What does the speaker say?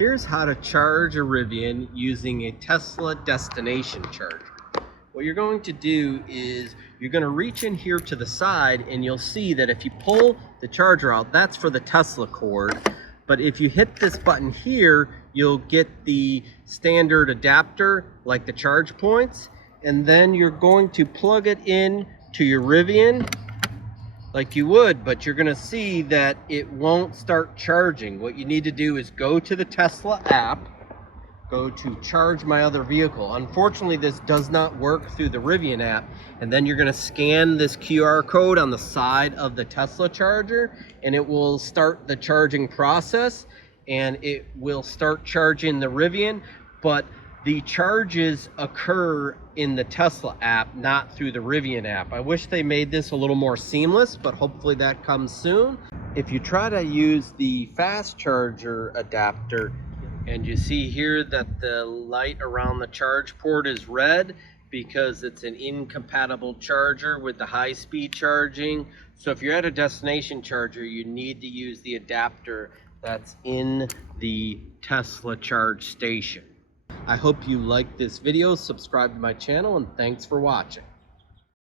Here's how to charge a Rivian using a Tesla destination charger. What you're going to do is you're going to reach in here to the side, and you'll see that if you pull the charger out, that's for the Tesla cord. But if you hit this button here, you'll get the standard adapter like the charge points, and then you're going to plug it in to your Rivian like you would, but you're going to see that it won't start charging. What you need to do is go to the Tesla app, go to charge my other vehicle. Unfortunately, this does not work through the Rivian app, and then you're going to scan this QR code on the side of the Tesla charger, and it will start the charging process, and it will start charging the Rivian. But the charges occur in the Tesla app, not through the Rivian app. I wish they made this a little more seamless, but hopefully that comes soon. If you try to use the fast charger adapter, and you see here that the light around the charge port is red because it's an incompatible charger with the high-speed charging. So if you're at a destination charger, you need to use the adapter that's in the Tesla charge station. I hope you liked this video, subscribe to my channel, and thanks for watching.